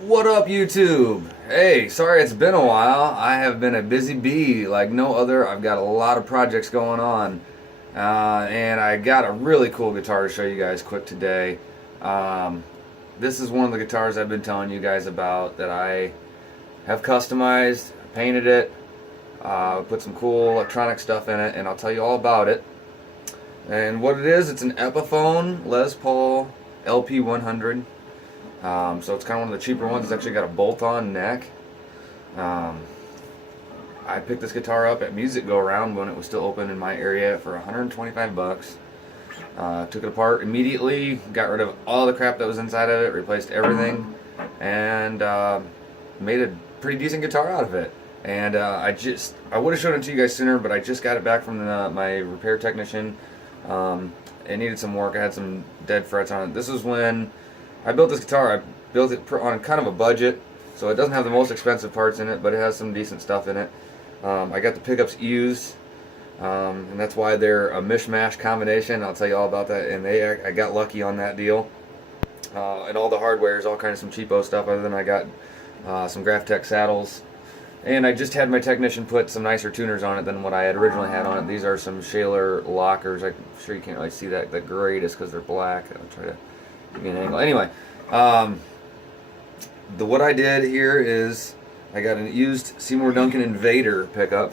What up, YouTube? Hey, sorry it's been a while. I have been a busy bee like no other. I've got a lot of projects going on. And I got a really cool guitar to show you guys quick today. This is one of the guitars I've been telling you guys about that I have customized, painted it, put some cool electronic stuff in it, and I'll tell you all about it. And what it is, it's an Epiphone Les Paul LP100. So it's kind of one of the cheaper ones. It's actually got a bolt-on neck. I picked this guitar up at Music Go Around when it was still open in my area for 125 bucks. Took it apart immediately, got rid of all the crap that was inside of it, replaced everything, and made a pretty decent guitar out of it. And I would have shown it to you guys sooner, but I just got it back from my repair technician. It needed some work. I had some dead frets on it. This was when I built this guitar. I built it on kind of a budget, so it doesn't have the most expensive parts in it, but it has some decent stuff in it. I got the pickups used, and that's why they're a mishmash combination. I'll tell you all about that. And I got lucky on that deal. And all the hardware is all kind of some cheapo stuff. Other than I got some Graphtec saddles, and I just had my technician put some nicer tuners on it than what I had originally had on it. These are some Shaler lockers. I'm sure you can't really see that the greatest because they're black. I'll try to give you an angle. Anyway, what I did here is I got an used Seymour Duncan Invader pickup,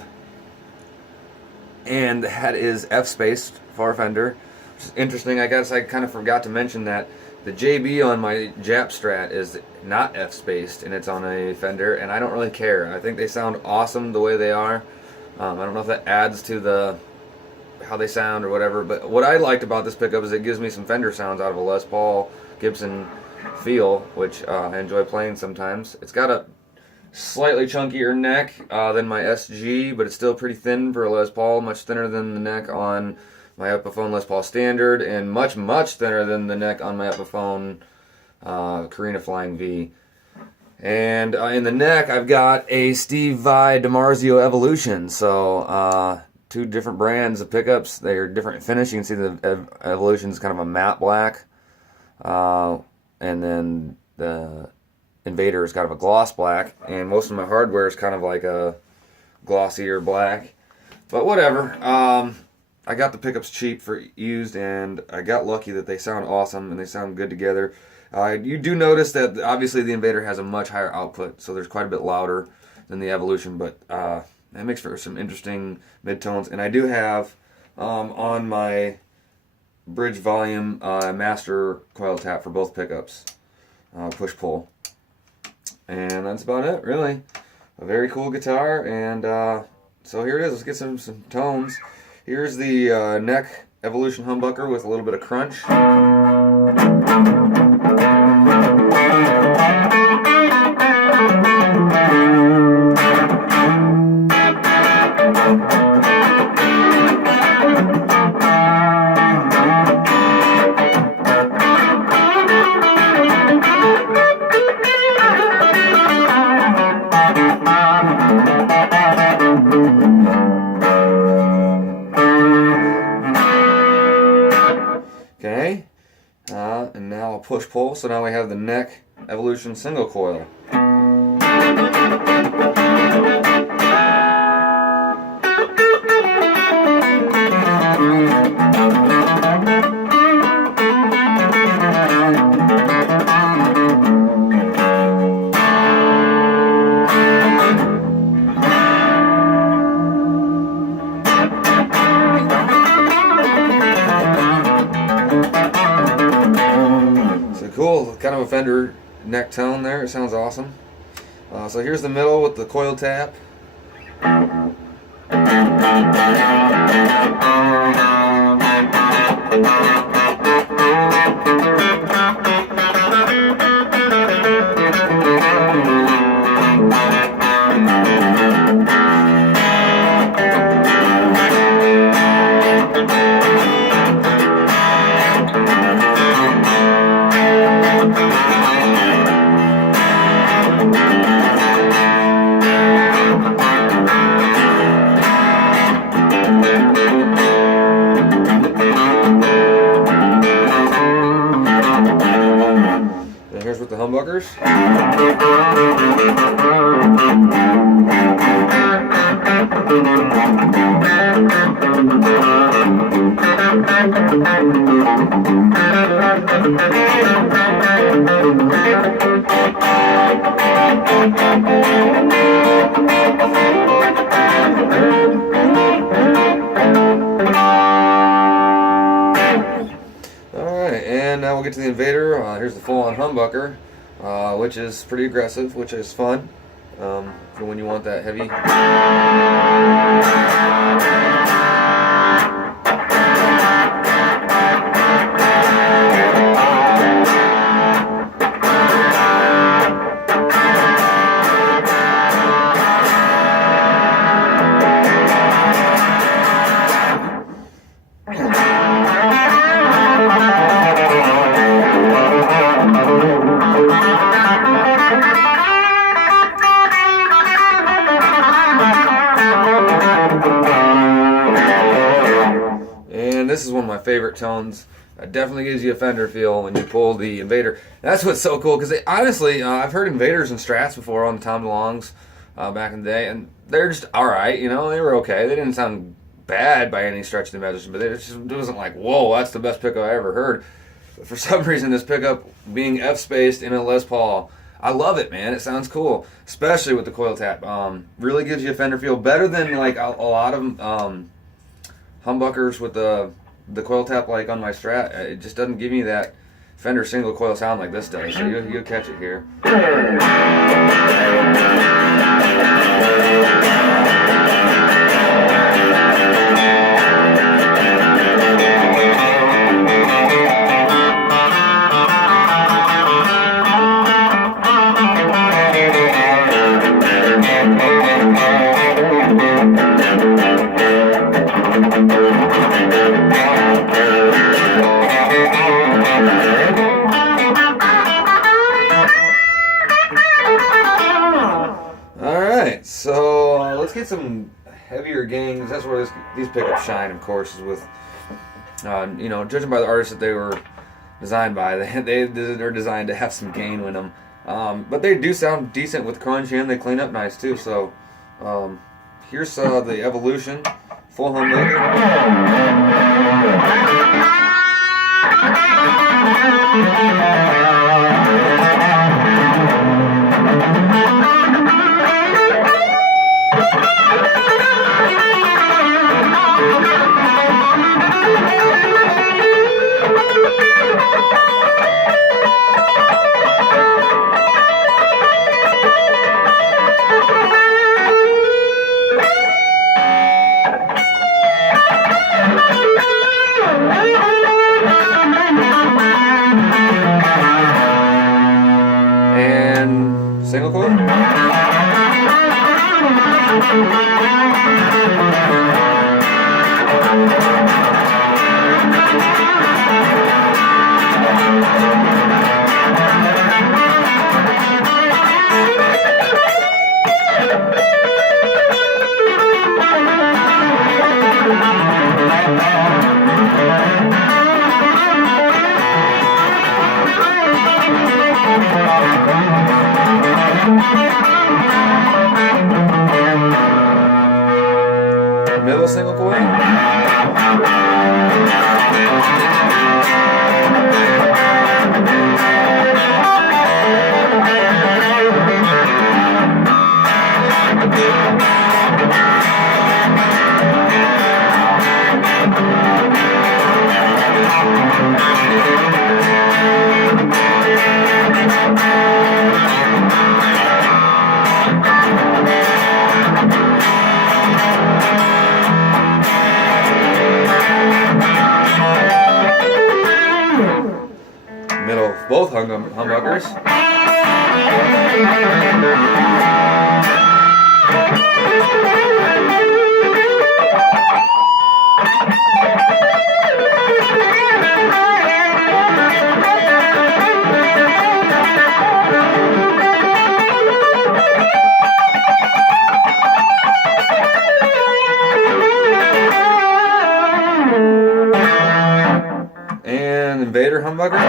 and that is F-spaced far fender, which is interesting. I guess I kind of forgot to mention that the JB on my Jap Strat is not F-spaced, and it's on a Fender, and I don't really care. I think they sound awesome the way they are. I don't know if that adds to how they sound or whatever, but what I liked about this pickup is it gives me some Fender sounds out of a Les Paul Gibson feel, which I enjoy playing sometimes. It's got a slightly chunkier neck than my SG, but it's still pretty thin for a Les Paul, much thinner than the neck on my Epiphone Les Paul Standard, and much thinner than the neck on my Epiphone Carina Flying V. And in the neck, I've got a Steve Vai dimarzio Evolution. So two different brands of pickups. They are different finish. You can see the Evolution is kind of a matte black, and then the Invader is kind of a gloss black. And most of my hardware is kind of like a glossier black. But whatever. I got the pickups cheap for used, and I got lucky that they sound awesome and they sound good together. You do notice that obviously the Invader has a much higher output, so there's quite a bit louder than the Evolution, but that makes for some interesting midtones. And I do have on my bridge volume master coil tap for both pickups, push-pull. And that's about it, really. A very cool guitar, and so here it is. Let's get some tones. Here's the neck Evolution humbucker with a little bit of crunch. Okay, and now I'll push-pull, so now we have the neck Evolution single coil. Cool, kind of a Fender neck tone there. It sounds awesome. So here's the middle with the coil tap. humbuckers. Alright, and now we'll get to the Invader. Here's the full-on humbucker, which is pretty aggressive, which is fun for when you want that heavy. And this is one of my favorite tones. It definitely gives you a Fender feel when you pull the Invader. And that's what's so cool, because honestly, I've heard Invaders and Strats before on the Tom DeLonges back in the day, and they're just alright, you know, they were okay. They didn't sound bad by any stretch of the imagination, but it wasn't like, whoa, that's the best pickup I ever heard. But for some reason, this pickup being F-spaced in a Les Paul, I love it, man. It sounds cool, especially with the coil tap. Really gives you a Fender feel better than like a lot of humbuckers with the coil tap, like on my Strat. It just doesn't give me that Fender single coil sound like this does. So you'll catch it here. So let's get some heavier gains. That's where these pickups shine, of course, is with, you know, judging by the artists that they were designed by, they're designed to have some gain with them. But they do sound decent with crunch, and they clean up nice too. So here's the Evolution full humbucker. And single coil. Middle single coil. Middle, both humbuckers. And Invader humbucker.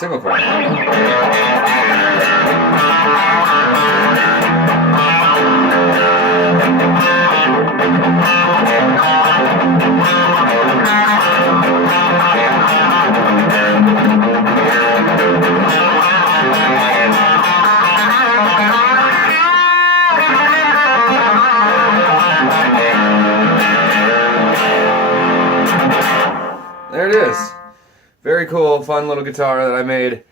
single coil. There it is. Very cool, fun little guitar that I made.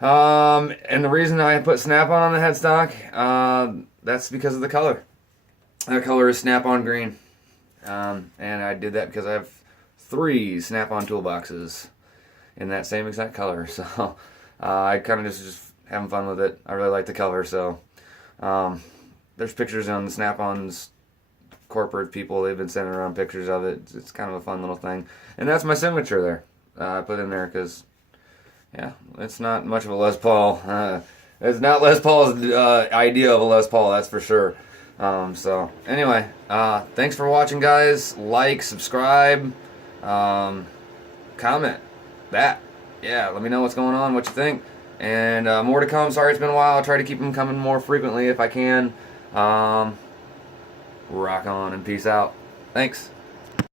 And the reason I put Snap-on the headstock, that's because of the color. That color is Snap-on green. And I did that because I have 3 Snap-on toolboxes in that same exact color. So I kind of just having fun with it. I really like the color. So there's pictures on the Snap-on's corporate people. They've been sending around pictures of it. It's kind of a fun little thing. And that's my signature there. I put in there because, yeah, it's not much of a Les Paul. It's not Les Paul's idea of a Les Paul, that's for sure. So anyway, thanks for watching, guys. Like, subscribe, comment. Yeah, let me know what's going on, what you think. And more to come. Sorry it's been a while. I'll try to keep them coming more frequently if I can. Rock on and peace out. Thanks.